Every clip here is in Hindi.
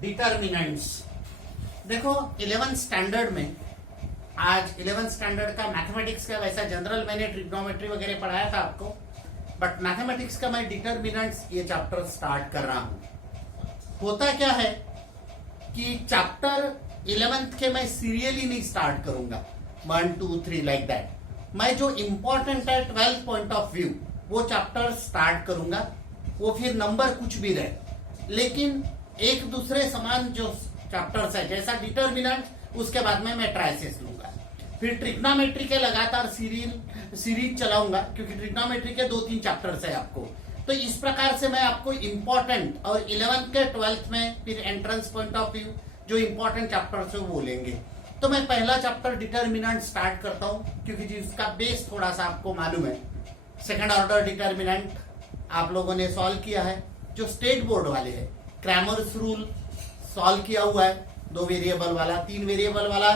डिटर्मिनेंट्स। देखो 11th स्टैंडर्ड में, आज 11th स्टैंडर्ड का मैथमेटिक्स का, वैसा जनरल मैंने ट्रिग्नोमेट्री वगैरह पढ़ाया था आपको, बट मैथमेटिक्स का मैं डिटर्मिनेंट्स ये चैप्टर स्टार्ट कर रहा हूं। होता क्या है कि चैप्टर 11th के मैं सीरियली नहीं स्टार्ट करूंगा 1 2 3 लाइक दैट। मैं जो इंपॉर्टेंट है 12th पॉइंट ऑफ व्यू वो चैप्टर स्टार्ट करूंगा, वो फिर नंबर कुछ भी रहे, लेकिन एक दूसरे समान जो चैप्टर्स है, जैसा डिटर्मिनेंट उसके बाद में मैं ट्राइसेस लूंगा, फिर ट्रिग्नोमेट्री के लगातार सीरीज चलाऊंगा, क्योंकि ट्रिग्नोमेट्री के 2-3 चैप्टर्स है आपको। तो इस प्रकार से मैं आपको इंपॉर्टेंट और 11th के 12th में फिर एंट्रेंस पॉइंट ऑफ व्यू जो इंपॉर्टेंट चैप्टर्स है वो लेंगे। तो मैं पहला चैप्टर डिटर्मिनेंट स्टार्ट करता हूं, क्योंकि जिसका बेस थोड़ा सा आपको मालूम है। सेकंड ऑर्डर डिटर्मिनेंट आप लोगों ने सॉल्व किया है, जो स्टेट बोर्ड वाले है। क्रैमर्स रूल सॉल्व किया हुआ है, 2 वेरिएबल वाला, 3 वेरिएबल वाला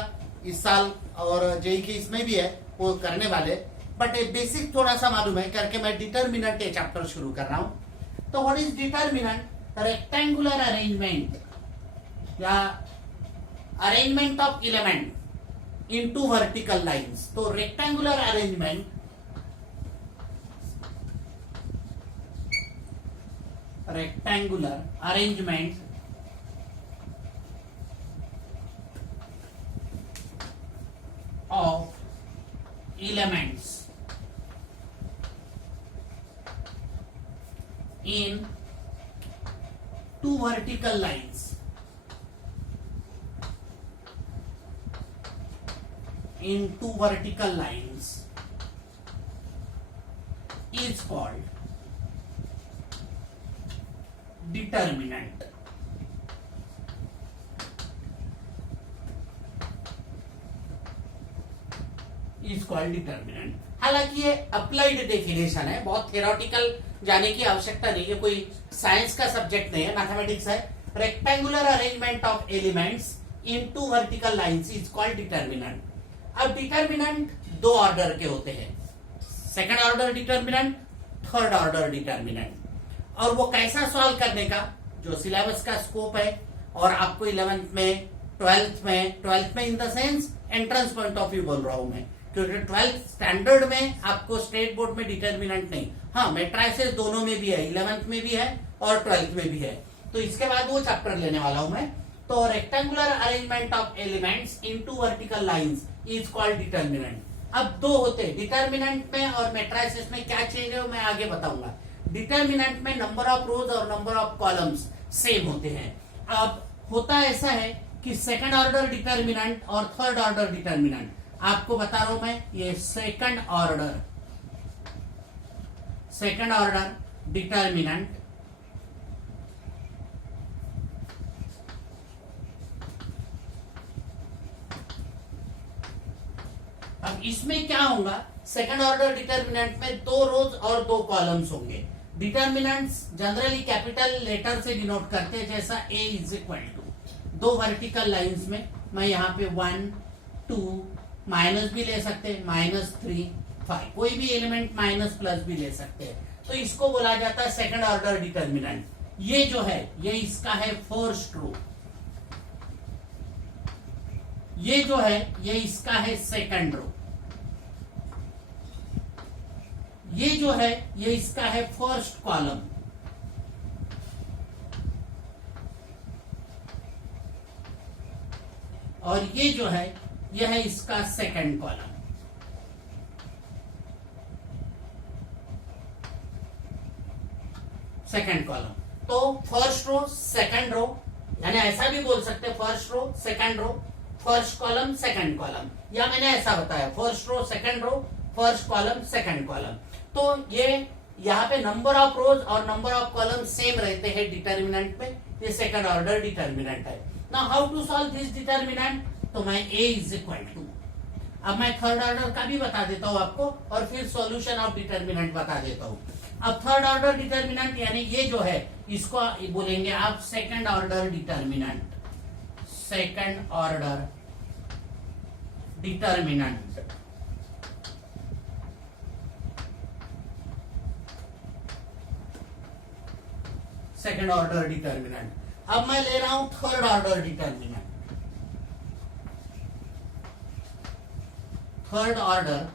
इस साल और जेई के इसमें भी है, वो करने वाले, बट एक बेसिक थोड़ा सा मालूम है करके मैं डिटर्मिनेंट ये चैप्टर शुरू कर रहा हूं। तो what is determinant? Rectangular arrangement या arrangement of element in 2 vertical lines. तो rectangular arrangement of elements in 2 vertical lines is called determinant। Is called determinant. हालांकि ये अप्लाइड डेफिनेशन है, बहुत थ्योरेटिकल जाने की आवश्यकता नहीं है, कोई साइंस का सब्जेक्ट नहीं है, मैथमेटिक्स है। Rectangular arrangement of elements in 2 vertical lines is called determinant. अब डिटर्मिनेंट 2 ऑर्डर के होते हैं, second order determinant, third order determinant. और वो कैसा सॉल्व करने का जो सिलेबस का स्कोप है, और आपको 11th में 12th में in the sense entrance point of view बोल रहा हूं मैं, क्योंकि 12th स्टैंडर्ड में आपको स्टेट बोर्ड में डिटर्मिनेंट नहीं, हाँ मैट्राइसेस दोनों में भी है, 11th में भी है और 12th में भी है, तो इसके बाद वो चैप्टर लेने वाला हूं मैं। तो rectangular arrangement of elements in 2 vertical lines is called determinant. अब 2 होते हैं डिटर्मिनेंट में, और मैट्राइसेस में क्या चेंज है मैं आगे बताऊंगा। डिटर्मिनेंट में नंबर ऑफ रोज और नंबर ऑफ कॉलम्स सेम होते हैं। अब होता ऐसा है कि सेकंड ऑर्डर डिटर्मिनेंट और थर्ड ऑर्डर डिटर्मिनेंट, आपको बता रहा हूं मैं, ये सेकंड ऑर्डर डिटर्मिनेंट अब इसमें क्या होगा, सेकंड ऑर्डर डिटर्मिनेंट में 2 रोज और 2 कॉलम्स होंगे। डिटर्मिनेंट्स जनरली कैपिटल लेटर से डिनोट करते हैं, जैसा a is equal to 2 vertical lines में मैं यहाँ पे 1 2 माइनस भी ले सकते हैं, -3 5, कोई भी एलिमेंट माइनस प्लस भी ले सकते हैं, तो इसको बोला जाता है सेकंड ऑर्डर डिटर्मिनेंट। ये जो है ये इसका है फर्स्ट रो, ये जो है ये इसका है सेकंड रो, ये जो है ये इसका है फर्स्ट कॉलम, और ये जो है यह है इसका सेकंड कॉलम। तो फर्स्ट रो सेकंड रो, यानी ऐसा भी बोल सकते हैं first row second row, first column second column, या मैंने ऐसा बताया first row second row, first column second column. तो ये यहाँ पे नंबर ऑफ रोज और नंबर ऑफ कॉलम सेम रहते हैं डिटर्मिनेंट में, ये सेकंड ऑर्डर डिटर्मिनेंट है। Now how to solve this determinant? तो मैं a इज इक्वल टू, अब मैं थर्ड ऑर्डर का भी बता देता हूं आपको, और फिर सॉल्यूशन ऑफ डिटर्मिनेंट बता देता हूं। अब थर्ड ऑर्डर डिटर्मिनेंट यानी ये जो है इसको बोलेंगे आप second order determinant, second order determinant. Second order determinant अब मैं ले रहा हूं third order determinant. Third order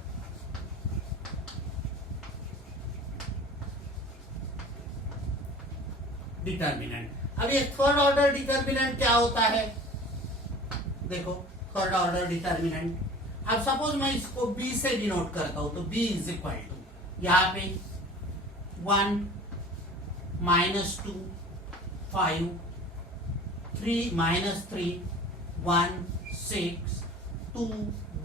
determinant. अब ये थर्ड ऑर्डर डिटर्मिनेंट क्या होता है? देखो थर्ड ऑर्डर डिटर्मिनेंट, अब सपोज मैं इसको b से डिनोट करता हूं, तो b इज इक्वल टू यहां पे 1 -2 5 3 -3 1 6 2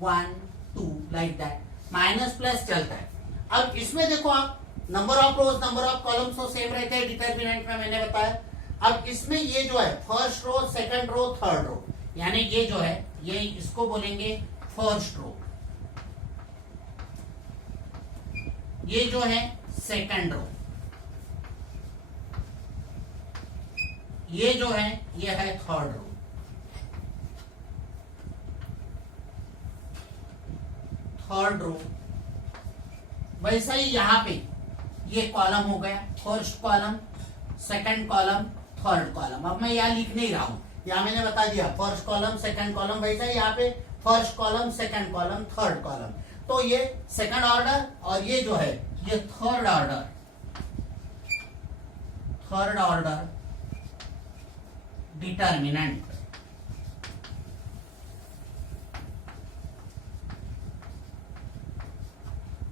1 2 लाइक दैट। माइनस प्लस चलता है। अब इसमें देखो आप number of rose number of columns तो सेम रहते हैं डिटर्मिनेंट में, मैंने बताया। अब इसमें ये जो है first row, second row, third row, यानी ये जो है ये इसको बोलेंगे फर्स्ट रो, ये जो है सेकंड रो, ये जो है ये है थर्ड रो। थर्ड रो वैसा ही यहां पे ये कॉलम हो गया, first column, second column, third column. अब मैं यहां लिख नहीं रहा हूं, यहां मैंने बता दिया फर्स्ट कॉलम सेकंड कॉलम, वैसा ही यहाँ पे first column second column third column. तो ये सेकंड ऑर्डर और ये जो है ये third order, third order determinant.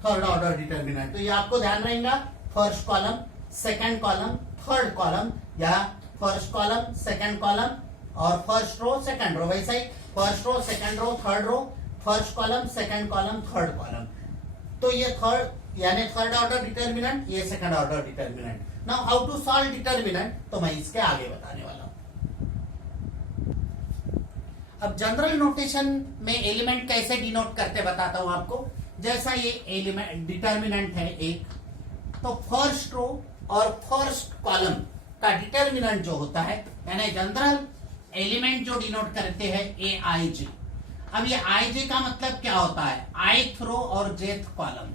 Third order determinant, तो ये आपको ध्यान रहेगा first column second column third column, या फर्स्ट कॉलम सेकंड कॉलम और फर्स्ट रो सेकंड रो, वैसा ही first row second row third row, first column second column third column. तो ये थर्ड यानी थर्ड ऑर्डर डिटर्मिनेंट, ये second order determinant. Now how to solve determinant, तो मैं इसके आगे बताने वाला हूं। अब जनरल नोटेशन में एलिमेंट कैसे डिनोट करते बताता हूं आपको। जैसा ये एलिमेंट डिटर्मिनेंट है एक, तो फर्स्ट रो और फर्स्ट कॉलम का डिटर्मिनेंट जो होता है, यानी जनरल एलिमेंट जो डिनोट करते हैं ए आई जे। अब ये आई जे का मतलब क्या होता है? आइथ रो और जेथ कॉलम,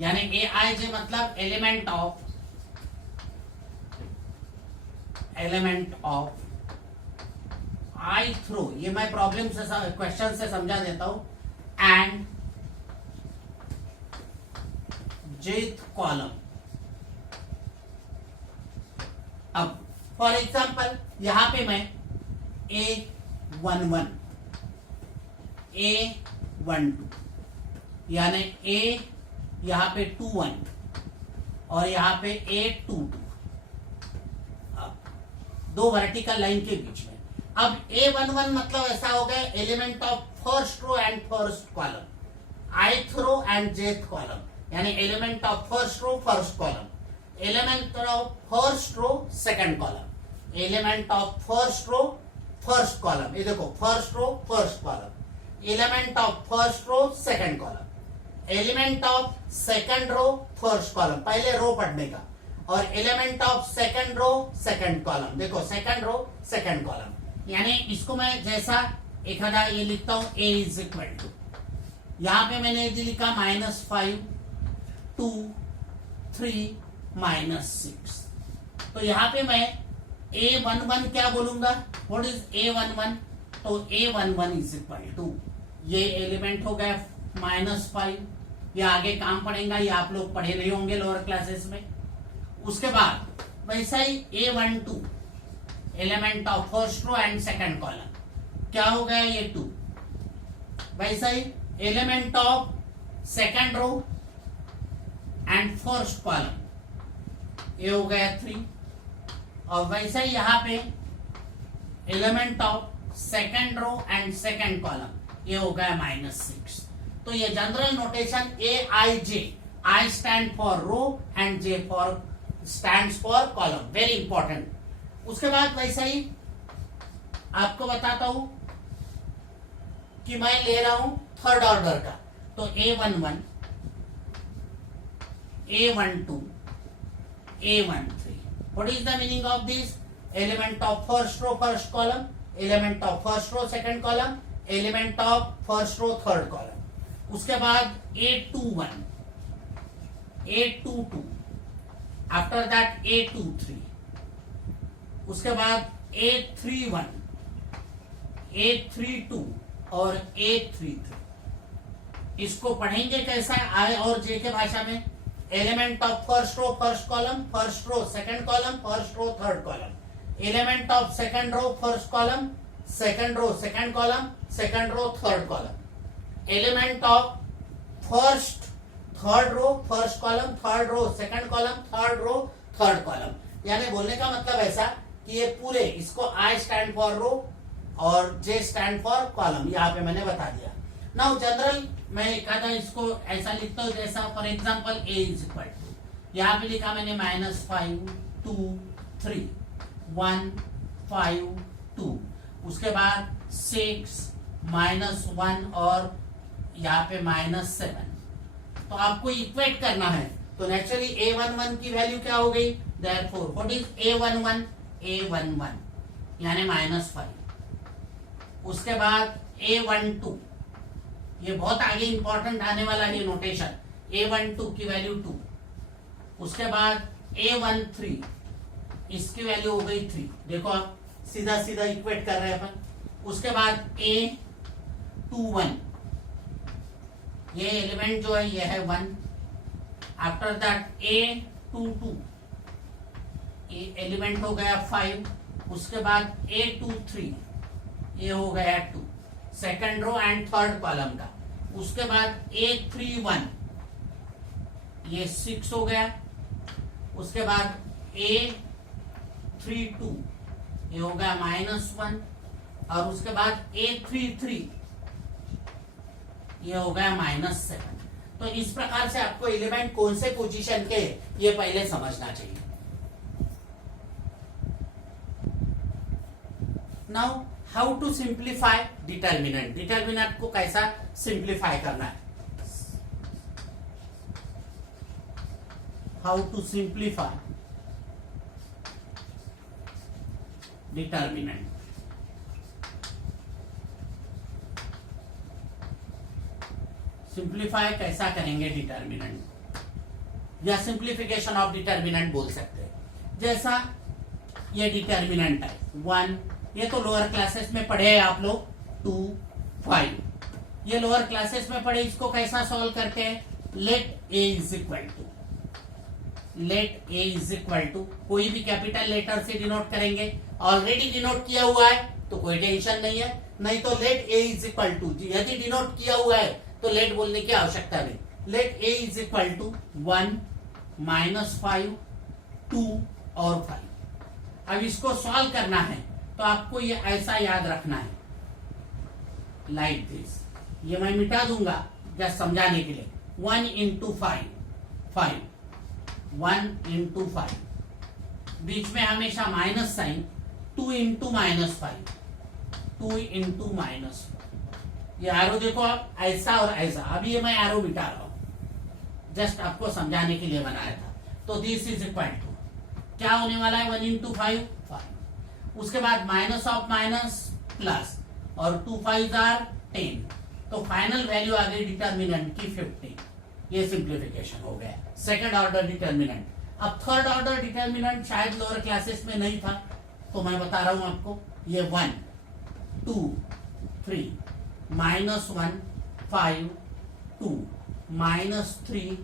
यानी ए आई जे मतलब एलिमेंट ऑफ आइथ रो। ये मैं प्रॉब्लम से क्वेश्चन से समझा देता हूं। And jth column. अब फॉर एग्जाम्पल यहां पे मैं A11 A12 यानी A यहां पे 21 और यहां पे A22, दो वर्टिकल लाइन के बीच में। अब A11 मतलब ऐसा हो गया element of first row and first column, ith row and jth column, यानी element of first row first column, element of first row second column, element of first row first column. ये देखो first row first column, element of first row second column, element of second row first column, पहले रो पढ़ने का, और element of second row second column. देखो सेकंड रो सेकंड कॉलम, यानी इसको मैं जैसा एखादा ये लिखता हूं A इज इक्वल टू, यहां पे मैंने ये लिखा -5 2 3 -6। तो यहां पे मैं A11 क्या बोलूंगा? What is A11? तो A11 इज इक्वल टू, ये एलिमेंट हो गया -5, ये आगे काम पड़ेगा, ये आप लोग पढ़े नहीं होंगे लोअर क्लासेस में। उसके बाद वैसा ही A12 element of first row and second column, क्या हो गया? ये 2। वैसा ही element of second row and first column, ये हो गया 3। और वैसे ही यहां पे element of second row and second column, ये हो गया -6। तो ये general notation AIJ, I stand for row and J for stands for column, very important. उसके बाद वैसा ही आपको बताता हूं कि मैं ले रहा हूं थर्ड ऑर्डर का, तो A11 A12 A13। What is the meaning of this? Element of first row first column, element of first row second column, element of first row third column। उसके बाद A21 A22, after that A23, उसके बाद A31, A32 और A33। इसको पढ़ेंगे कैसा, आई और जे के भाषा में। Element of first row first column, first row second column, first row third column. Element of second row first column, second row second column, second row third column. Element of first third row first column, third row second column, third row third column. यानी बोलने का मतलब ऐसा कि ये पूरे, इसको आई स्टैंड फॉर रो और जे स्टैंड फॉर कॉलम, यहाँ पे मैंने बता दिया। नाउ जनरल मैं कहता इसको ऐसा लिखता हूं जैसा for example A is equal to, यहाँ पे लिखा मैंने -5 2 3 1 5 2, उसके बाद 6 -1 और यहाँ पे -7। तो आपको इक्वेट करना है, तो नेचुरली A11 की वैल्यू क्या हो गई, therefore what is A11, A11 यानी -5। उसके बाद A12, ये बहुत आगे इंपॉर्टेंट आने वाला है नोटेशन, A12 की वैल्यू 2। उसके बाद A13, इसकी वैल्यू हो गई 3। देखो आप सीधा सीधा इक्वेट कर रहे हैं अपन। उसके बाद A21, ये एलिमेंट जो है ये है 1। आफ्टर दैट A22, ये एलिमेंट हो गया 5। उसके बाद A23, ये हो गया 2, second row and third column का। उसके बाद A31, ये 6 हो गया। उसके बाद A32, ये हो गया -1 और उसके बाद A33, ये हो गया -7। तो इस प्रकार से आपको एलिमेंट कौन से पोजीशन के, ये पहले समझना चाहिए। Now how to simplify determinant, determinant को कैसा सिंप्लीफाई करना है, how to simplify determinant. Simplify कैसा करेंगे डिटर्मिनेंट, या सिंप्लीफिकेशन ऑफ डिटर्मिनेंट बोल सकते हैं। जैसा ये डिटर्मिनेंट है 1, ये तो लोअर क्लासेस में पढ़े हैं आप लोग, 2 5, ये लोअर क्लासेस में पढ़े। इसको कैसा सॉल्व करते हैं, let A is equal to, let A is equal to, कोई भी कैपिटल लेटर से डिनोट करेंगे। ऑलरेडी डिनोट किया हुआ है तो कोई टेंशन नहीं है, नहीं तो let A is equal to, यदि डिनोट किया हुआ है तो लेट बोलने की आवश्यकता नहीं। Let A is equal to 1 -5 2 और 5। अब इसको सॉल्व करना है तो आपको ये ऐसा याद रखना है, लाइक दिस। ये मैं मिटा दूंगा जस्ट समझाने के लिए। 1 × 5 5, 1 × 5, बीच में हमेशा माइनस साइन, 2 × -5 2 × -5। ये एरो देखो आप, ऐसा और ऐसा। अभी ये मैं एरो मिटा रहा हूं, जस्ट आपको समझाने के लिए बनाया था। तो दिस इज इक्वल टू क्या होने वाला है, 1 × 5 5। उसके बाद माइनस ऑफ माइनस प्लस, और 2 5 आर 10। तो फाइनल वैल्यू आ गई डिटर्मिनेंट की 50। ये सिंप्लीफिकेशन हो गया, सेकंड ऑर्डर डिटर्मिनेंट। अब थर्ड ऑर्डर डिटर्मिनेंट शायद लोअर क्लासेस में नहीं था, तो मैं बता रहा हूं आपको। ये 1 2 3 -1 5 2 -3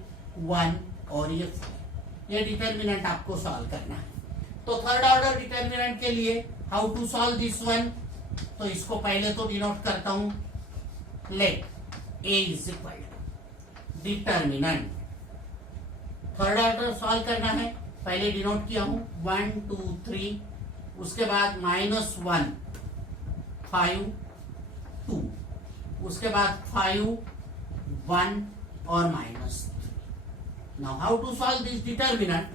1 और ये 4। ये डिटर्मिनेंट आपको सॉल्व करना है। तो थर्ड ऑर्डर डिटर्मिनेंट के लिए how to solve this one, तो इसको पहले तो डिनोट करता हूं, let A is equal to determinant. Third order solve करना है, पहले डिनोट किया हूं 1 2 3, उसके बाद -1 5 2, उसके बाद 5 1 और -3। Now how to solve this determinant,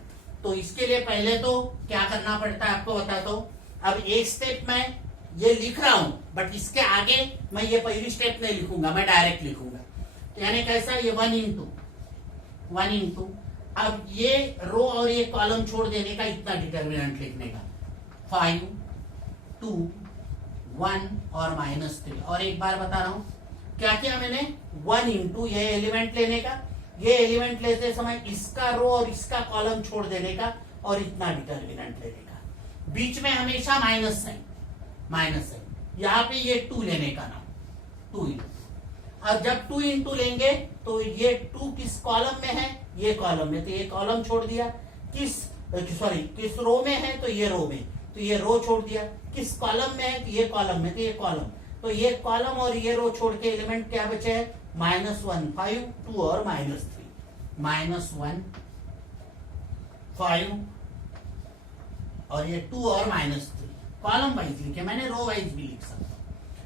तो इसके लिए पहले तो क्या करना पड़ता है आपको बताता हूं। अब एक स्टेप में ये लिख रहा हूं, बट इसके आगे मैं ये पहली स्टेप नहीं लिखूंगा, मैं डायरेक्ट लिखूंगा। यानी कैसा, ये 1 × अब ये रो और ये कॉलम छोड़ देने का, इतना डिटर्मिनेंट लिखने का, 5 2 1 और -3। और एक बार बता रहा हूं क्या किया मैंने, 1 × ये एलिमेंट लेने का, ये एलिमेंट लेते समय इसका रो और इसका कॉलम छोड़ देने का, और इतना डिटर्मिनेंट लेने का। बीच में हमेशा माइनस साइन, यहां पे ये 2 लेने का नाम, 2 इंटू। और जब 2 इंटू लेंगे तो ये 2 किस कॉलम में है, ये कॉलम में, तो ये कॉलम छोड़ दिया। किस रो में है, तो ये रो में, तो ये रो छोड़ दिया। किस कॉलम में है, तो ये कॉलम में, तो ये कॉलम, तो ये कॉलम और ये रो छोड़ के एलिमेंट क्या बचे है, -1 5 2 और -3, -1 5 और ये 2 और -3। कॉलम वाइज लिखे, मैंने रो वाइज भी लिख सकता हूं।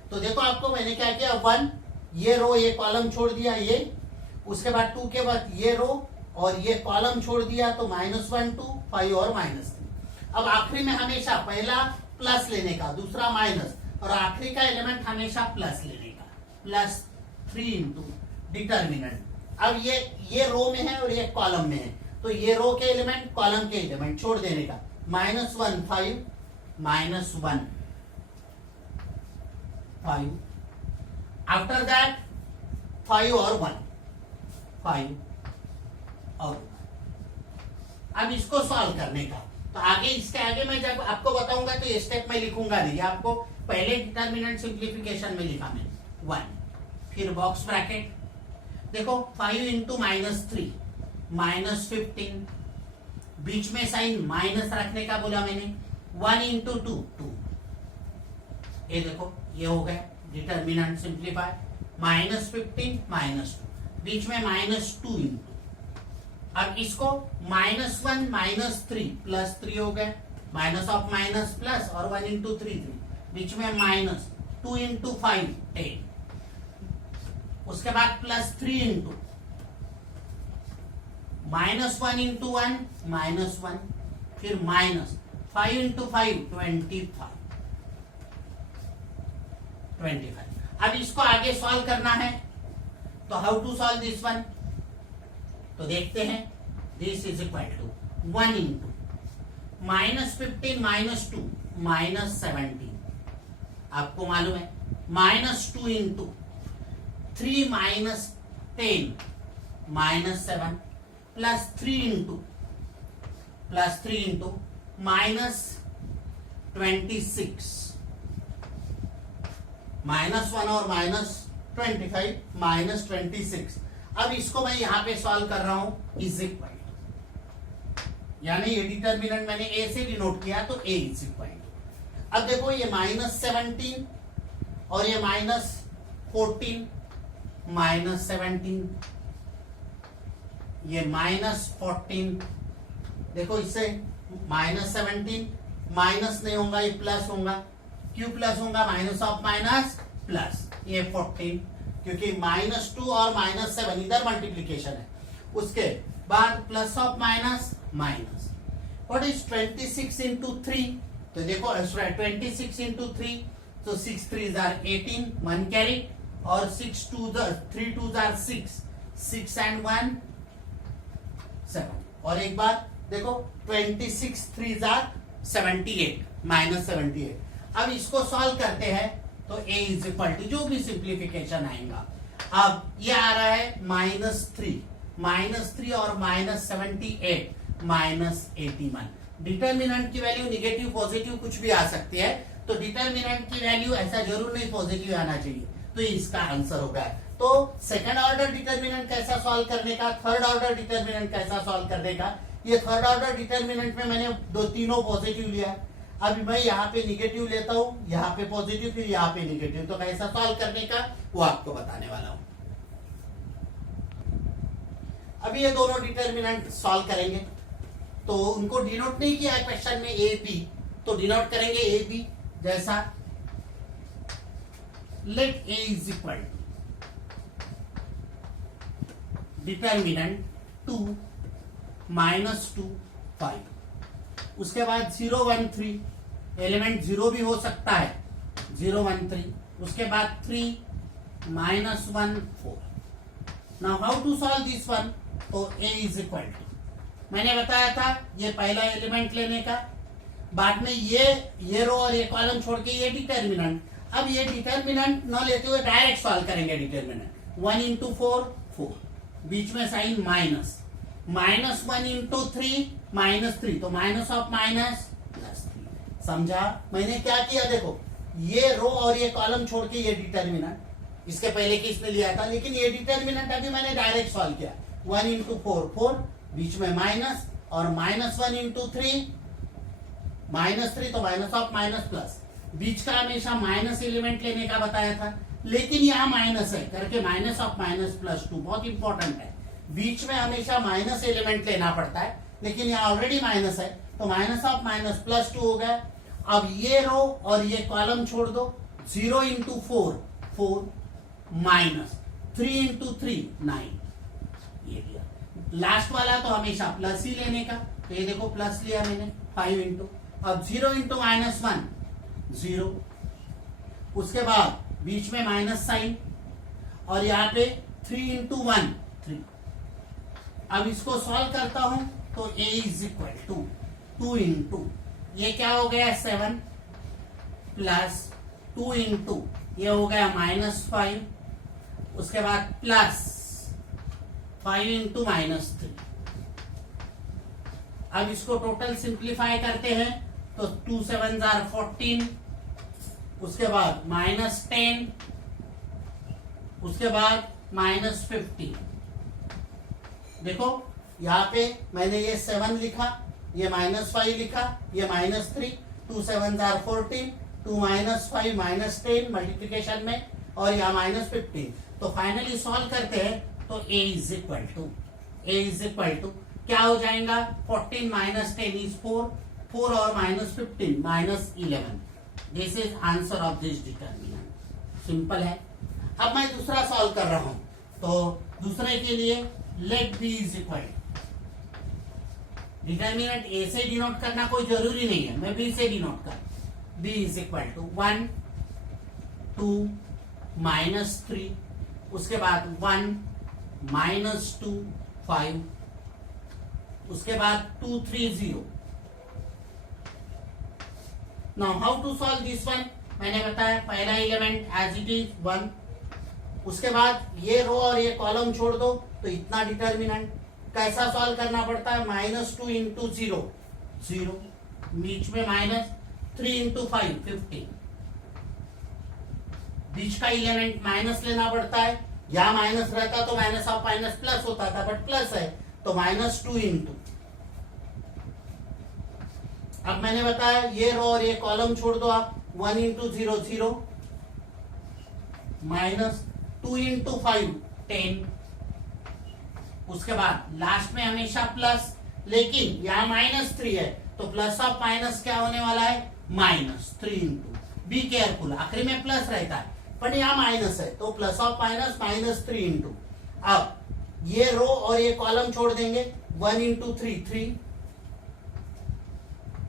तो देखो आपको मैंने क्या किया, 1 ये रो ये कॉलम छोड़ दिया, ये उसके बाद 2 के बाद ये रो और ये कॉलम छोड़ दिया, तो -1 2 5 और -3। अब आखिरी में हमेशा पहला प्लस लेने का, दूसरा माइनस, और आखिरी का एलिमेंट हमेशा प्लस लेने का, +3 इंटू डिटर्मिनेंट। अब ये रो में है और ये कॉलम में है, तो ये रो के एलिमेंट कॉलम के एलिमेंट छोड़ देने का, -1 5 -1 5, आफ्टर दैट 5 और 1 5 और 1। अब इसको सॉल्व करने का, तो आगे इसके आगे मैं जब आपको बताऊंगा तो ये स्टेप में लिखूंगा नहीं, आपको पहले डिटर्मिनेंट सिंप्लीफिकेशन में लिखा मैंने 1, फिर बॉक्स ब्रैकेट, देखो 5 इंटू -3 -15, बीच में साइन माइनस रखने का बोला मैंने, 1 इंटू 2 2, ये देखो ये हो गया डिटर्मिनेंट सिंप्लीफाई, -15 -2, बीच में -2 इंटू। अब इसको -1 -3 +3 हो गया, माइनस ऑफ माइनस प्लस, और 1 इंटू 3 3, बीच में -2 इंटू 5 10, उसके बाद +3 इंटू -1 इंटू 1 -1, फिर -5 इंटू 5 25। अब इसको आगे सॉल्व करना है, तो how to solve this one, तो देखते हैं। This is equal to 1 into -15 -2 -17, आपको मालूम है, -2 इंटू 3 -10 -7, +3 इंटू -26, -1 और -25 -26। अब इसको मैं यहां पे सॉल्व कर रहा हूं, इज इक्वल, यानी ये डिटर्मिनेंट मैंने ए से डिनोट किया, तो ए इज इक्वल। अब देखो ये -17 और ये -14 -17, ये -14, देखो इससे -17 माइनस नहीं होगा, ये प्लस होगा, क्यों प्लस होगा, माइनस ऑफ माइनस प्लस, ये 14, क्योंकि -2 और -7 इधर मल्टीप्लीकेशन है, उसके बाद plus of minus minus. What is 26 into 3, तो देखो 26 इंटू 3, तो 6 3s are 18, 1 कैरी, और 6 3 2s are 6, 6 and 1 7, और एक बार देखो 26 3s are 78 -78। अब इसको सॉल्व करते हैं, तो a इज इक्वल टू जो भी सिंप्लीफिकेशन आएगा, अब ये आ रहा है -3 और -78 -81। डिटर्मिनेंट की वैल्यू निगेटिव पॉजिटिव कुछ भी आ सकती है, तो डिटर्मिनेंट की वैल्यू ऐसा जरूर नहीं पॉजिटिव आना चाहिए, तो इसका आंसर होगा। तो सेकंड ऑर्डर डिटर्मिनेंट कैसा सॉल्व करने का, थर्ड ऑर्डर डिटर्मिनेंट कैसा सॉल्व करने का, ये थर्ड ऑर्डर डिटर्मिनेंट में मैंने तीनों पॉजिटिव लिया, अभी मैं यहाँ पे निगेटिव लेता हूँ, यहाँ पे पॉजिटिव, फिर यहाँ पे निगेटिव, तो कैसा सॉल्व करने का वो आपको बताने वाला हूं। अभी ये दोनों डिटर्मिनेंट सॉल्व करेंगे, तो उनको डिनोट नहीं किया क्वेश्चन में ए बी, तो डिनोट करेंगे ए बी जैसा, let A is equal determinant 2 -2 5, उसके बाद 0 1 3, एलिमेंट 0 भी हो सकता है, 0 1 3, उसके बाद 3 -1 4। Now how to solve this one, तो a इज इक्वल टू, मैंने बताया था ये पहला एलिमेंट लेने का, बाद में ये रो और ये कॉलम छोड़ के ये डिटर्मिनेंट। अब ये डिटर्मिनेंट न लेते हुए डायरेक्ट सॉल्व करेंगे डिटर्मिनेंट, 1 इंटू 4 4, बीच में साइन माइनस, -1 इंटू 3 -3, तो माइनस ऑफ माइनस +3, समझा? मैंने क्या किया, देखो ये रो और ये कॉलम छोड़ के ये डिटर्मिनेंट, इसके पहले केस में लिया था, लेकिन ये डिटर्मिनेंट अभी मैंने डायरेक्ट सॉल्व किया। 1 इंटू 4 4, बीच में माइनस, और -1 इंटू 3 -3, तो माइनस ऑफ माइनस प्लस। बीच का हमेशा माइनस एलिमेंट लेने का बताया था, लेकिन यहाँ माइनस है करके माइनस ऑफ माइनस प्लस 2 बहुत इंपॉर्टेंट है। बीच में हमेशा माइनस एलिमेंट लेना पड़ता है, लेकिन यहाँ ऑलरेडी माइनस है, तो माइनस ऑफ माइनस प्लस 2 हो गया। अब ये रो और ये कॉलम छोड़ दो। 0 इंटू 4 4, माइनस 3 इंटू 3 9, ये दिया। लास्ट वाला तो हमेशा प्लस ही लेने का, तो ये देखो प्लस लिया मैंने 5 इंटू। अब 0 इंटू -1 0, उसके बाद बीच में माइनस साइन, और यहाँ पे 3 इंटू 1 3। अब इसको सॉल्व करता हूं तो a is equal to 2 into ये क्या हो गया 7 प्लस 2 इंटू ये हो गया -5, उसके बाद प्लस 5 इंटू -3। अब इसको टोटल सिंप्लीफाई करते हैं तो 2 7 जार 14, उसके बाद -10, उसके बाद -15। देखो यहाँ पे मैंने ये 7 लिखा, ये -5 लिखा, ये -3, 2 7 जार 14, 2 -5 -10 मल्टीप्लीकेशन में, और यहाँ -15। तो फाइनली सॉल्व करते हैं तो a इज इक्वल टू क्या हो जाएगा, 14 -10 इज 4, 4 और -15 -11। This is answer of this determinant. Simple है। अब मैं दूसरा सॉल्व कर रहा हूं, तो दूसरे के लिए let b is equal, determinant a से डिनोट करना कोई जरूरी नहीं है, मैं b से डिनोट कर। b इज इक्वल टू 1 2 -3, उसके बाद 1 -2 5, उसके बाद 2 3 0। Now how to solve this one, मैंने बताया पहला एलिमेंट एज इट इज 1, उसके बाद ये रो और ये कॉलम छोड़ दो तो इतना डिटर्मिनेंट। कैसा सॉल्व करना पड़ता है, -2 इंटू 0 0, बीच में -3 इंटू 5 15, बीच का एलिमेंट माइनस लेना पड़ता है। यहां माइनस रहता तो माइनस ऑफ माइनस प्लस होता था, बट प्लस है तो -2 इंटू। अब मैंने बताया ये रो और ये कॉलम छोड़ दो आप, 1 इंटू 0 0, -2 इंटू 5 10, उसके बाद लास्ट में हमेशा प्लस, लेकिन यहाँ -3 है तो प्लस ऑफ माइनस क्या होने वाला है, -3 इंटू। बी केयरफुल, आखिरी में प्लस रहता है पर यहाँ माइनस है तो प्लस ऑफ माइनस -3 इंटू। अब ये रो और ये कॉलम छोड़ देंगे, 1 इंटू 3 3,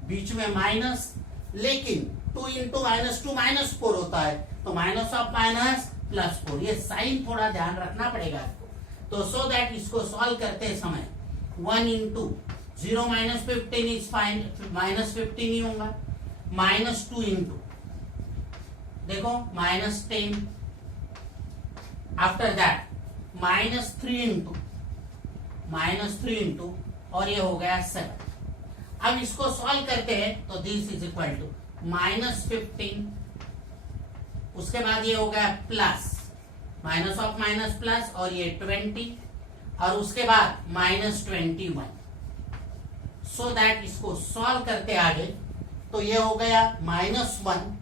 बीच में माइनस, लेकिन 2 इंटू -2 -4 होता है तो माइनस ऑफ माइनस +4। ये साइन थोड़ा ध्यान रखना पड़ेगा आपको। तो सो दैट इसको सॉल्व करते समय 1 इंटू 0 -15 इज फाइन, -15 ही होगा, -2 इंटू देखो -10, आफ्टर दैट -3 इंटू और ये हो गया 7। अब इसको सॉल्व करते हैं तो दिस इज इक्वल टू -15, उसके बाद ये हो गया plus minus of minus plus, और ये 20, और उसके बाद -21। सो दैट इसको सॉल्व करते आगे तो ये हो गया -1,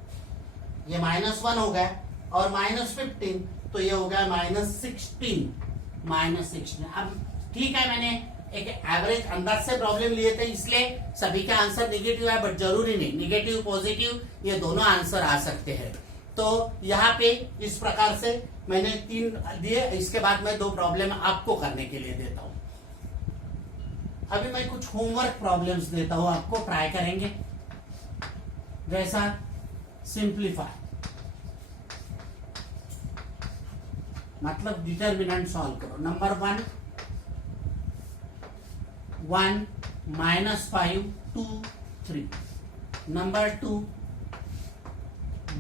ये -1 हो गया, और -15 तो ये हो गया -16। अब ठीक है, मैंने एक एवरेज अंदाज से प्रॉब्लम लिए थे, इसलिए सभी का आंसर नेगेटिव है, बट जरूरी नहीं, नेगेटिव पॉजिटिव ये दोनों आंसर आ सकते हैं। तो यहाँ पे इस प्रकार से मैंने 3 दिए, इसके बाद मैं 2 प्रॉब्लम आपको करने के लिए देता हूं। अभी मैं कुछ होमवर्क प्रॉब्लम्स देता हूं आपको, ट्राई करेंगे। जैसा सिंप्लीफाई, मतलब डिटर्मिनेंट सॉल्व करो। नंबर 1 1 -5 2 3, नंबर 2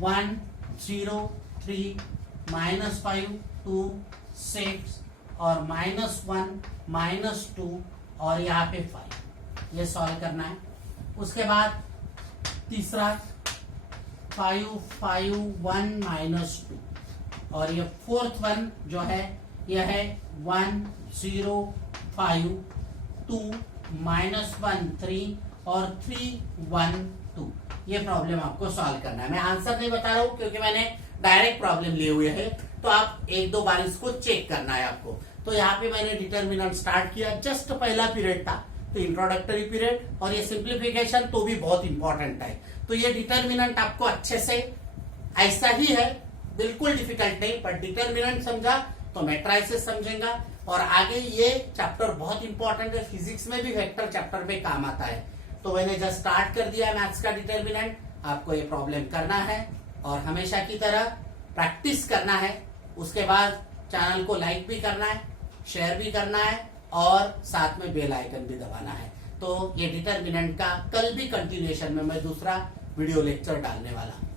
1 0 3 -5 2 6, और -1 -2 और यहाँ पे 5, ये सॉल्व करना है। उसके बाद तीसरा 5 5 1 -2 और ये फोर्थ वन जो है यह है 1 0 5 2 -1 3 और 3 1 2। ये प्रॉब्लम आपको सॉल्व करना है। मैं आंसर नहीं बता रहा हूं क्योंकि मैंने डायरेक्ट प्रॉब्लम लिए हुए है, तो आप एक दो बार इसको चेक करना है आपको। तो यहाँ पे मैंने डिटर्मिनेंट स्टार्ट किया, जस्ट पहला पीरियड था तो इंट्रोडक्टरी पीरियड, और ये सिंप्लीफिकेशन तो भी बहुत इंपॉर्टेंट है। तो ये डिटर्मिनेंट आपको अच्छे से ऐसा ही है, बिल्कुल डिफिकल्ट नहीं, पर डिटर्मिनेंट समझा तो मैट्राइसिस समझेगा। और आगे ये चैप्टर बहुत इंपॉर्टेंट है, फिजिक्स में भी वेक्टर चैप्टर में काम आता है। तो मैंने जस्ट स्टार्ट कर दिया मैथ्स का डिटर्मिनेंट, आपको ये प्रॉब्लम करना है और हमेशा की तरह प्रैक्टिस करना है। उसके बाद चैनल को लाइक भी करना है, शेयर भी करना है और साथ में बेल आइकन भी दबाना है। तो ये डिटर्मिनेंट का कल भी कंटिन्यूएशन में मैं दूसरा वीडियो लेक्चर डालने वाला हूं।